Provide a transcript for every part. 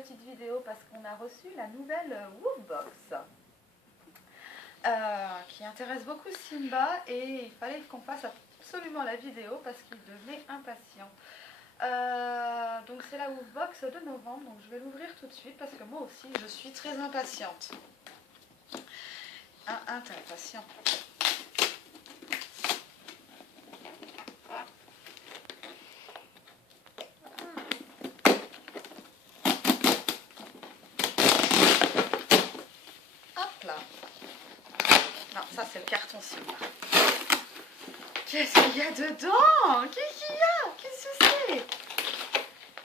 petite vidéo parce qu'on a reçu la nouvelle Woofbox qui intéresse beaucoup Simba et il fallait qu'on fasse absolument la vidéo parce qu'il devenait impatient. Donc c'est la Woofbox de novembre, donc je vais l'ouvrir tout de suite parce que moi aussi je suis très impatiente. T'es impatient. Hop là. Non, ça c'est le carton Simba. Qu'est-ce qu'il y a dedans? Qu'est-ce qu'il y a? Qu'est-ce que c'est?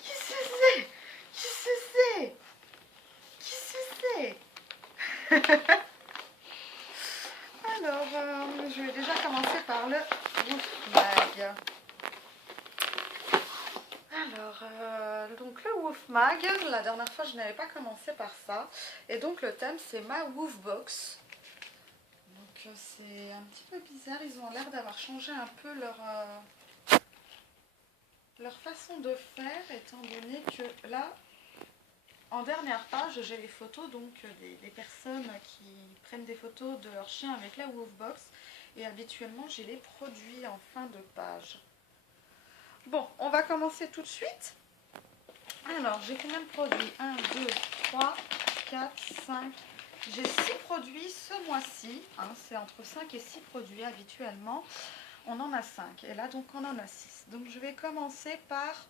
Qu'est-ce que c'est? Qu'est-ce que c'est? Qu'est-ce que c'est? Alors, je vais déjà commencer par le Woofmag. Alors, donc le Woofmag, la dernière fois je n'avais pas commencé par ça. Et donc le thème c'est ma Woofbox. Donc c'est un petit peu bizarre, ils ont l'air d'avoir changé un peu leur façon de faire, étant donné que là, en dernière page, j'ai les photos donc des personnes qui prennent des photos de leurs chiens avec la Woofbox. Et habituellement, j'ai les produits en fin de page. Bon, on va commencer tout de suite. Alors, j'ai combien de produits? 1, 2, 3, 4, 5. J'ai 6 produits ce mois-ci. Hein, c'est entre 5 et 6 produits habituellement. On en a 5. Et là, donc, on en a 6. Donc, je vais commencer par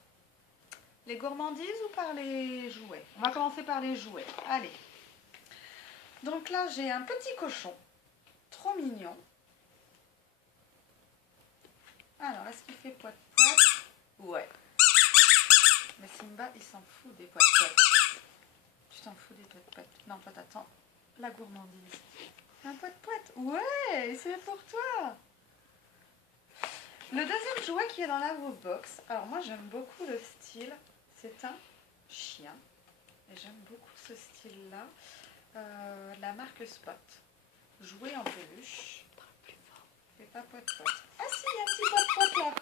les gourmandises ou par les jouets? On va commencer par les jouets. Allez. Donc là, j'ai un petit cochon. Trop mignon. Alors, est-ce qu'il fait poète-poète? Ouais. Mais Simba, il s'en fout des poète-poète. Tu t'en fous des poète-poète? Non, pas t'attends. La gourmandise. Un poète-poète? Ouais, c'est pour toi. Le deuxième jouet qui est dans la Woofbox. Alors moi, j'aime beaucoup le style. C'est un chien. Et j'aime beaucoup ce style-là. La marque Spot. Jouet en peluche. Fais pas poète-poète. Ah si, il y a un petit poète-poète là.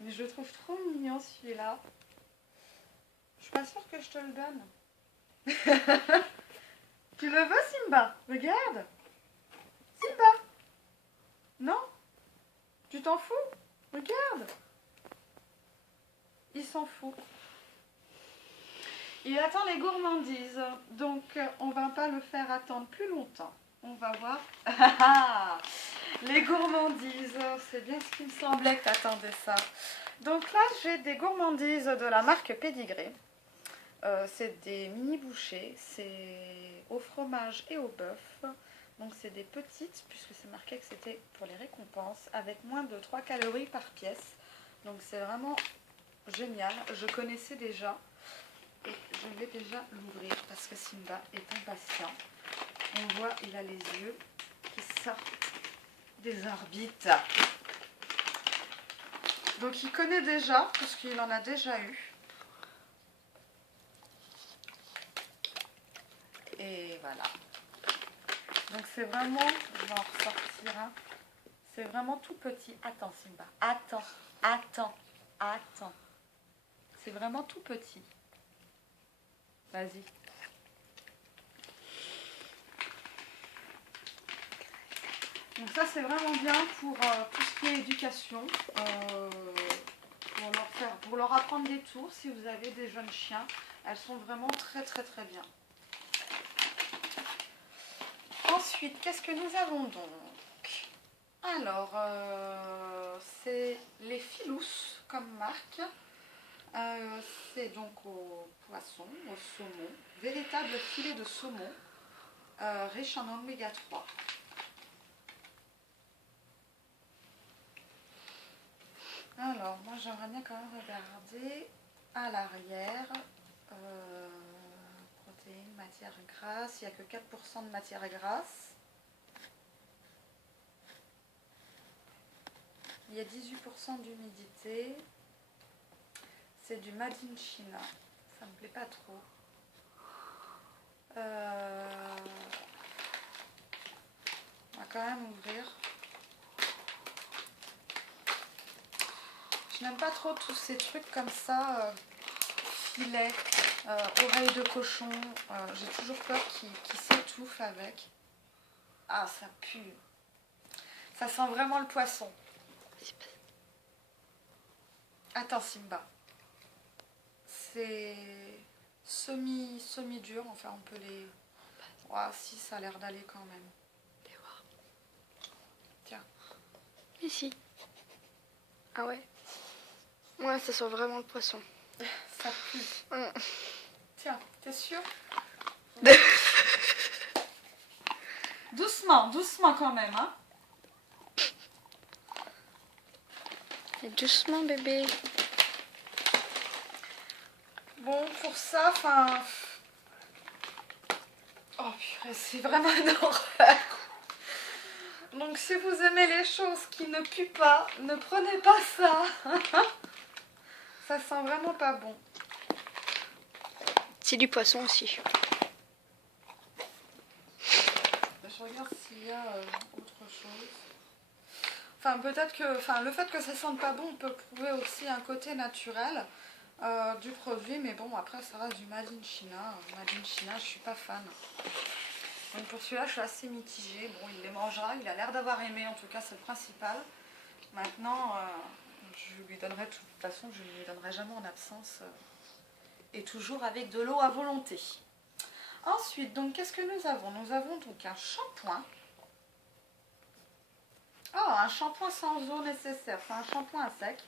Mais je le trouve trop mignon celui-là. Je suis pas sûre que je te le donne. Tu le veux, Simba? Regarde. Simba. Non? Tu t'en fous? Regarde. Il s'en fout. Il attend les gourmandises. Donc, on va pas le faire attendre plus longtemps. On va voir. Les gourmandises. C'est bien ce qu'il me semblait que tu attendais ça. Donc là, j'ai des gourmandises de la marque Pédigré. C'est des mini bouchées. C'est au fromage et au bœuf. Donc c'est des petites, puisque c'est marqué que c'était pour les récompenses, avec moins de 3 calories par pièce. Donc c'est vraiment génial. Je connaissais déjà. Et je vais déjà l'ouvrir parce que Simba est impatient. On voit, il a les yeux qui sortent des orbites. Donc il connaît déjà, puisqu'il en a déjà eu. Et voilà. Donc c'est vraiment, je vais en ressortir un. C'est vraiment tout petit. Attends Simba, attends, attends, attends. C'est vraiment tout petit. Vas-y. Donc ça c'est vraiment bien pour tout ce qui est éducation, pour leur apprendre des tours si vous avez des jeunes chiens. Elles sont vraiment très très très bien. Ensuite, qu'est-ce que nous avons donc? Alors, c'est les Filous comme marque. C'est donc au poisson, au saumon. Véritable filet de saumon, riche en oméga 3. Alors, moi j'aimerais bien quand même regarder à l'arrière. Protéines, matière grasse. Il n'y a que 4% de matière grasse. Il y a 18% d'humidité. C'est du Made in China. Ça me plaît pas trop. On va quand même ouvrir. Je n'aime pas trop tous ces trucs comme ça, filets. Oreille de cochon, j'ai toujours peur qu'il s'étouffe avec. Ah, ça pue. Ça sent vraiment le poisson. Attends, Simba. C'est semi-dur, enfin on peut les... Ah si, ça a l'air d'aller quand même. Tiens. Ici. Ah ouais. Ouais, ça sent vraiment le poisson. Ça pue. Tiens, t'es sûr? Doucement, doucement quand même, hein. Et doucement, bébé. Bon, pour ça, enfin... Oh purée, c'est vraiment une horreur. Donc si vous aimez les choses qui ne puent pas, ne prenez pas ça. Ça sent vraiment pas bon. C'est du poisson aussi. Je regarde s'il y a autre chose. Enfin, peut-être que... Enfin, le fait que ça sente pas bon peut prouver aussi un côté naturel du produit. Mais bon, après, ça reste du Made in China. Made in China, je suis pas fan. Donc pour celui-là, je suis assez mitigée. Bon, il les mangera. Il a l'air d'avoir aimé, en tout cas, c'est le principal. Maintenant, je lui donnerai... De toute façon, je ne lui donnerai jamais en absence. Et toujours avec de l'eau à volonté. Ensuite, donc, qu'est-ce que nous avons? Nous avons donc un shampoing. Oh, un shampoing sans eau nécessaire. C'est un shampoing à sec.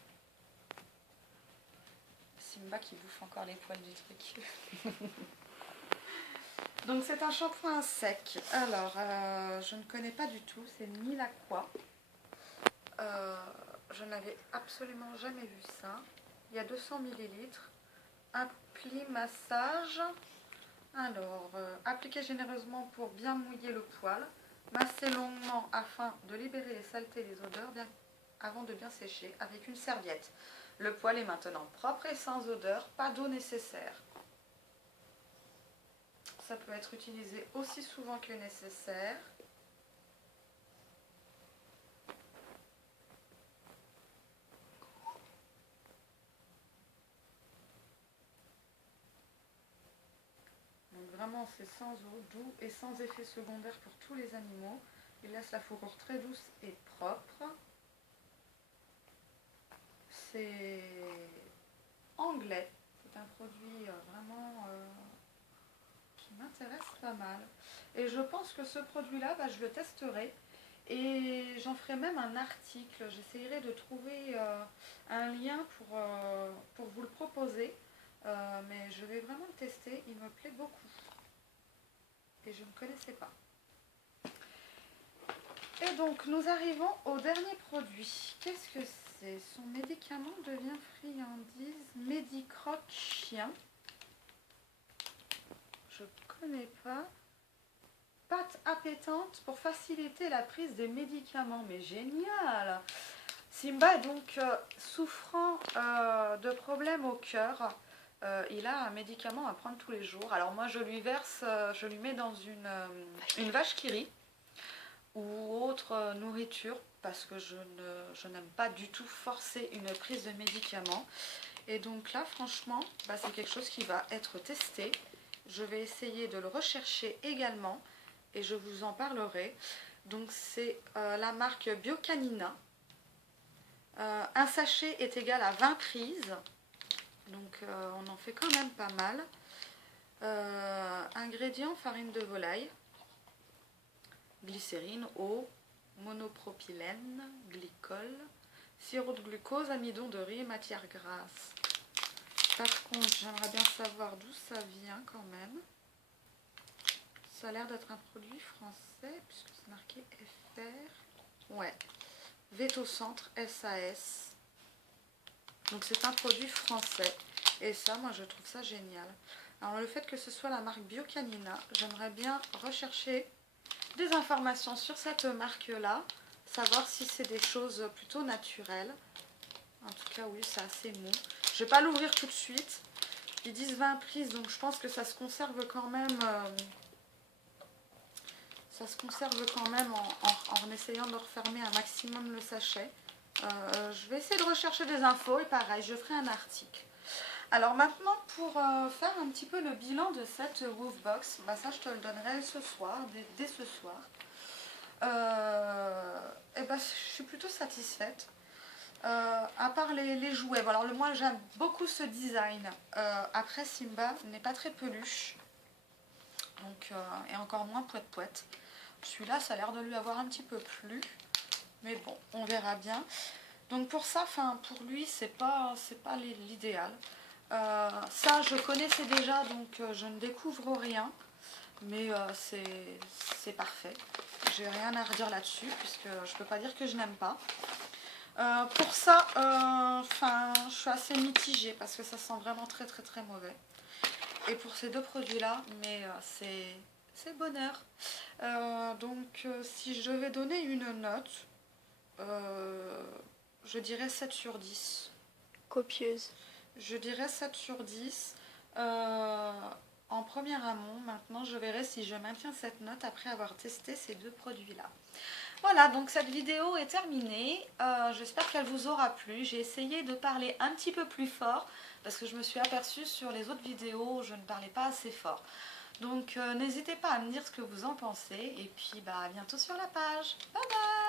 Simba qui bouffe encore les poils du truc. Donc, c'est un shampoing à sec. Alors, je ne connais pas du tout. C'est Milaqua. Je n'avais absolument jamais vu ça. Il y a 200 ml. Appli massage. Alors, appliquez généreusement pour bien mouiller le poil. Massez longuement afin de libérer les saletés et les odeurs avant de bien sécher avec une serviette. Le poil est maintenant propre et sans odeur, pas d'eau nécessaire. Ça peut être utilisé aussi souvent que nécessaire. Donc vraiment c'est sans eau, doux et sans effet secondaire pour tous les animaux. Il laisse la fourrure très douce et propre. C'est anglais. C'est un produit vraiment qui m'intéresse pas mal. Et je pense que ce produit-là, je le testerai. Et j'en ferai même un article. J'essayerai de trouver un lien pour vous le proposer. Mais je vais vraiment le tester. Il me plaît beaucoup. Et je ne connaissais pas. Et donc, nous arrivons au dernier produit. Qu'est-ce que c'est? Son médicament devient friandise. Medicrotte chien. Je connais pas. Pâte appétante pour faciliter la prise des médicaments. Mais génial! Simba est donc souffrant de problèmes au cœur. Il a un médicament à prendre tous les jours. Alors moi je lui verse, je lui mets dans une vache qui rit ou autre nourriture parce que je n'aime pas du tout forcer une prise de médicaments. Et donc là franchement c'est quelque chose qui va être testé. Je vais essayer de le rechercher également et je vous en parlerai. Donc c'est la marque Biocanina. Un sachet est égal à 20 prises. Donc on en fait quand même pas mal. Ingrédients: farine de volaille, glycérine, eau, monopropylène, glycol, sirop de glucose, amidon de riz et matière grasse. Par contre, j'aimerais bien savoir d'où ça vient quand même. Ça a l'air d'être un produit français puisque c'est marqué FR. Ouais. Vétocentre SAS. Donc c'est un produit français. Et ça, moi je trouve ça génial. Alors le fait que ce soit la marque Biocanina, j'aimerais bien rechercher des informations sur cette marque-là. Savoir si c'est des choses plutôt naturelles. En tout cas, oui, c'est assez mou. Je vais pas l'ouvrir tout de suite. Ils disent 20 prises, donc je pense que ça se conserve quand même... ça se conserve quand même en essayant de refermer un maximum le sachet. Je vais essayer de rechercher des infos et pareil, je ferai un article. Alors maintenant, pour faire un petit peu le bilan de cette Woofbox, bah ça je te le donnerai ce soir, dès ce soir. Et bah, je suis plutôt satisfaite. À part les jouets, bon, alors moi j'aime beaucoup ce design. Après Simba n'est pas très peluche, donc, et encore moins poète-poète. Celui-là ça a l'air de lui avoir un petit peu plu, mais bon, on verra bien. Donc pour ça, pour lui c'est pas l'idéal. Ça je connaissais déjà, donc je ne découvre rien, mais c'est parfait. J'ai rien à redire là-dessus, puisque je peux pas dire que je n'aime pas. Pour ça, je suis assez mitigée parce que ça sent vraiment très très très mauvais. Et pour ces deux produits-là, mais c'est bonheur. Si je vais donner une note, je dirais 7 sur 10. Copieuse. Je dirais 7 sur 10. En premier amont, maintenant je verrai si je maintiens cette note après avoir testé ces deux produits-là. Voilà, donc cette vidéo est terminée. J'espère qu'elle vous aura plu. J'ai essayé de parler un petit peu plus fort parce que je me suis aperçue sur les autres vidéos, je ne parlais pas assez fort. Donc n'hésitez pas à me dire ce que vous en pensez et puis bah, à bientôt sur la page. Bye bye!